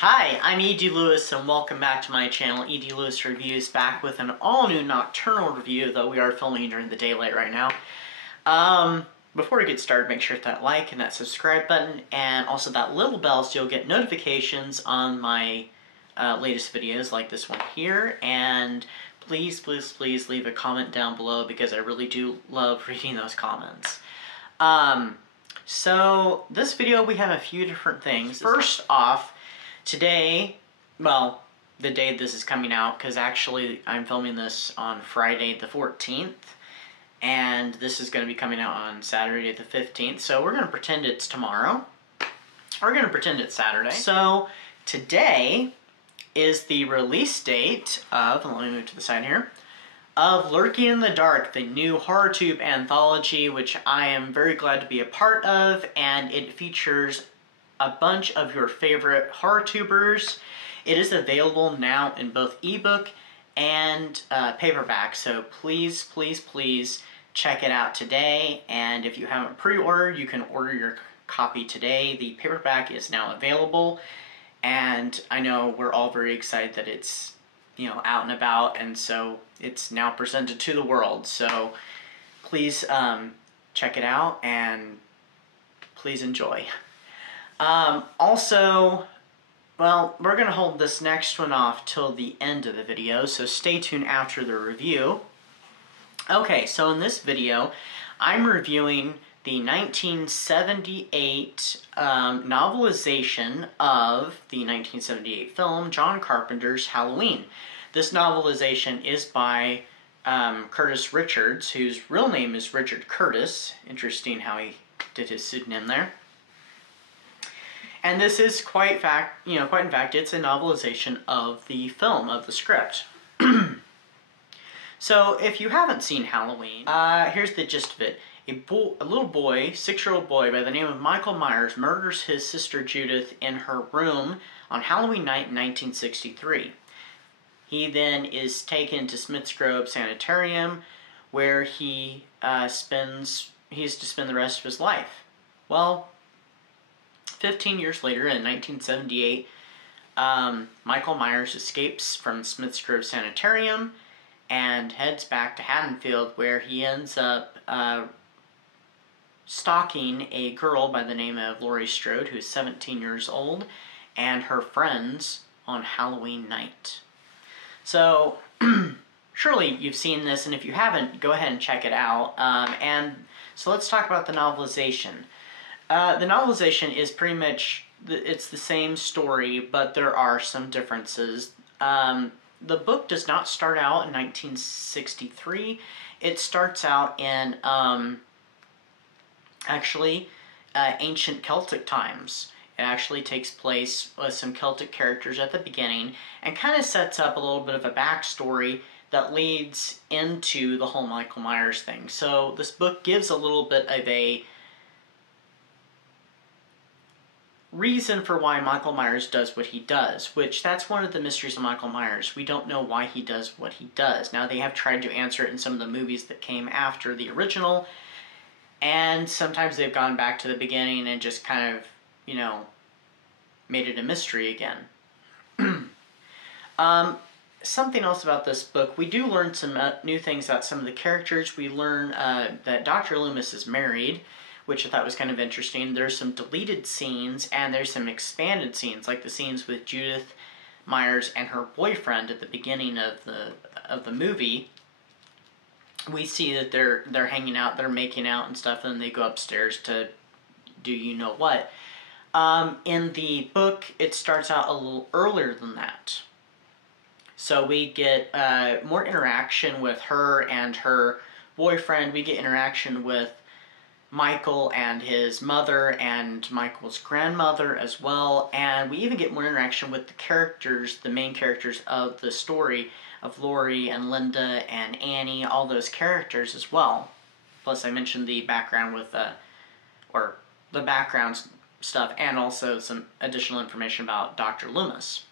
Hi, I'm E.D. Lewis and welcome back to my channel, E.D. Lewis Reviews, back with an all-new nocturnal review, though we are filming during the daylight right now. Before we get started, make sure to hit that like and that subscribe button, and also that little bell so you'll get notifications on my latest videos like this one here, and please leave a comment down below because I really do love reading those comments. So this video we have a few different things. First off, today, well, the day this is coming out, because actually I'm filming this on Friday the 14th, and this is going to be coming out on Saturday the 15th, so we're going to pretend it's tomorrow. We're going to pretend it's Saturday. So today is the release date of, let me move to the side here, of Lurking in the Dark, the new HorrorTube anthology, which I am very glad to be a part of, and it features a bunch of your favorite HorrorTubers. It is available now in both ebook and paperback, so please check it out today. And if you haven't pre-ordered, you can order your copy today. The paperback is now available, and I know we're all very excited that it's, you know, out and about, and so it's now presented to the world. So please check it out and please enjoy. Also, well, we're going to hold this next one off till the end of the video, so stay tuned after the review. Okay, so in this video, I'm reviewing the 1978 novelization of the 1978 film, John Carpenter's Halloween. This novelization is by Curtis Richards, whose real name is Richard Curtis. Interesting how he did his pseudonym there. And this is quite in fact, it's a novelization of the film, of the script. So, if you haven't seen Halloween, here's the gist of it. A little boy, 6-year-old boy by the name of Michael Myers, murders his sister Judith in her room on Halloween night in 1963. He then is taken to Smith's Grove Sanitarium, where he is to spend the rest of his life. Well, 15 years later, in 1978, Michael Myers escapes from Smith's Grove Sanitarium and heads back to Haddonfield, where he ends up stalking a girl by the name of Laurie Strode, who's 17 years old, and her friends on Halloween night. So, surely you've seen this, and if you haven't, go ahead and check it out. And so let's talk about the novelization. The novelization is pretty much, it's the same story, but there are some differences. The book does not start out in 1963. It starts out in, ancient Celtic times. It actually takes place with some Celtic characters at the beginning, and kind of sets up a little bit of a backstory that leads into the whole Michael Myers thing. So this book gives a little bit of a reason for why Michael Myers does what he does, which that's one of the mysteries of Michael Myers. We don't know why he does what he does. Now, they have tried to answer it in some of the movies that came after the original, and sometimes they've gone back to the beginning and just kind of, you know, made it a mystery again. Something else about this book, we do learn some new things about some of the characters. We learn that Dr. Loomis is married, which I thought was kind of interesting. There's some deleted scenes, and there's some expanded scenes, like the scenes with Judith Myers and her boyfriend at the beginning of the movie. We see that they're hanging out, they're making out and stuff, and then they go upstairs to do you know what. In the book, it starts out a little earlier than that. So we get more interaction with her and her boyfriend. We get interaction with Michael and his mother and Michael's grandmother as well, and we even get more interaction with the characters, the main characters of the story, of Laurie and Linda and Annie, all those characters as well. Plus I mentioned the background with, or the background stuff, and also some additional information about Dr. Loomis.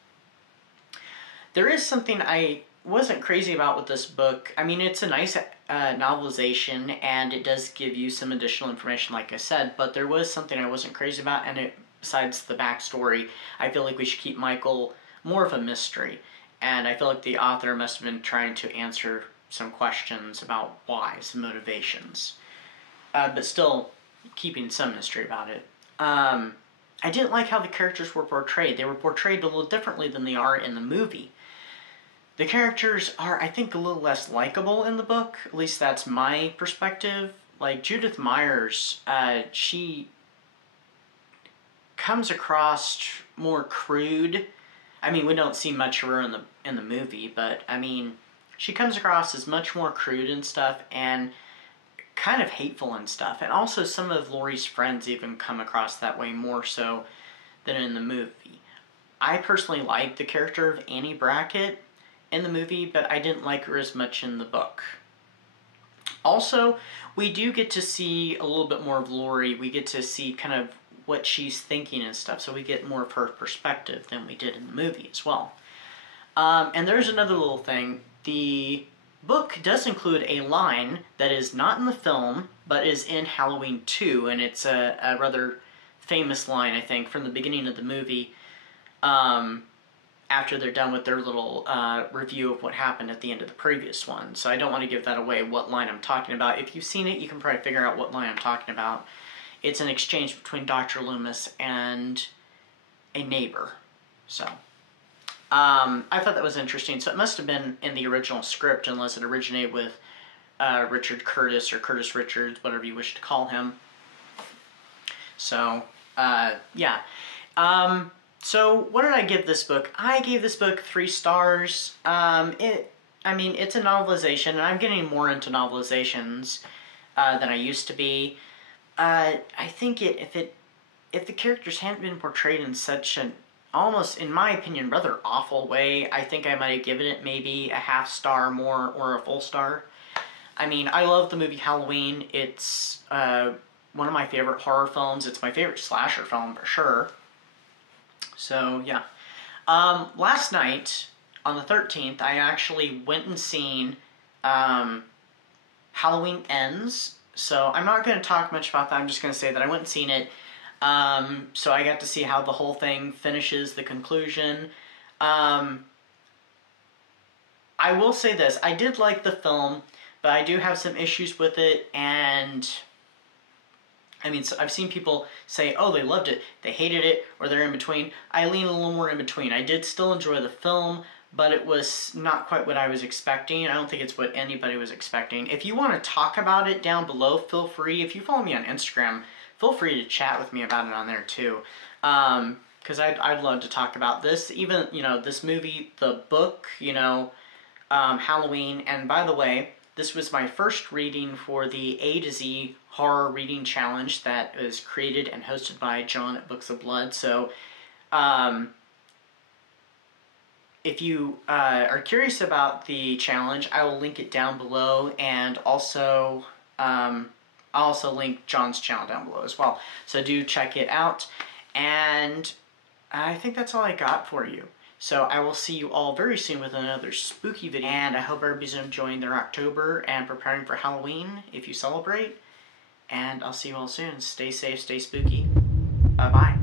There is something I wasn't crazy about with this book. I mean, it's a nice novelization, and it does give you some additional information, like I said, but there was something I wasn't crazy about, and it besides the backstory, I feel like we should keep Michael more of a mystery. And I feel like the author must have been trying to answer some questions about why, some motivations. But still keeping some mystery about it. I didn't like how the characters were portrayed. They were portrayed a little differently than they are in the movie. The characters are, I think, a little less likable in the book. At least that's my perspective. Like, Judith Myers, she comes across more crude. I mean, we don't see much of her in the movie, but, I mean, she comes across as much more crude and stuff, and kind of hateful and stuff. And also some of Laurie's friends even come across that way more so than in the movie. I personally like the character of Annie Brackett in the movie, but I didn't like her as much in the book. Also, we do get to see a little bit more of Laurie. We get to see kind of what she's thinking and stuff, so we get more of her perspective than we did in the movie as well. And there's another little thing. The book does include a line that is not in the film, but is in Halloween 2, and it's a rather famous line, I think, from the beginning of the movie, after they're done with their little review of what happened at the end of the previous one. So I don't want to give that away, what line I'm talking about. If you've seen it, you can probably figure out what line I'm talking about. It's an exchange between Dr. Loomis and a neighbor. So I thought that was interesting. So it must have been in the original script, unless it originated with Richard Curtis or Curtis Richards, whatever you wish to call him. So, yeah. So what did I give this book? I gave this book 3 stars. I mean, it's a novelization, and I'm getting more into novelizations than I used to be. I think if the characters hadn't been portrayed in such an almost, in my opinion, rather awful way, I think I might have given it maybe a half star more or a full star. I mean, I love the movie Halloween. It's one of my favorite horror films. It's my favorite slasher film for sure. So, yeah. Last night, on the 13th, I actually went and seen Halloween Ends. So I'm not going to talk much about that. I'm just going to say that I went and seen it. So I got to see how the whole thing finishes, the conclusion. I will say this. I did like the film, but I do have some issues with it, and I mean, so I've seen people say, oh, they loved it, they hated it, or they're in between. I lean a little more in between. I did still enjoy the film, but it was not quite what I was expecting. I don't think it's what anybody was expecting. If you want to talk about it down below, feel free. If you follow me on Instagram, feel free to chat with me about it on there too. Because I'd love to talk about this. Even, you know, this movie, the book, you know, Halloween. And by the way, this was my first reading for the A to Z Horror Reading Challenge that was created and hosted by John at Books of Blood. So, if you are curious about the challenge, I will link it down below, and also I'll also link John's channel down below as well. So do check it out, and I think that's all I got for you. So I will see you all very soon with another spooky video, and I hope everybody's enjoying their October and preparing for Halloween if you celebrate, and I'll see you all soon. Stay safe, stay spooky. Bye-bye.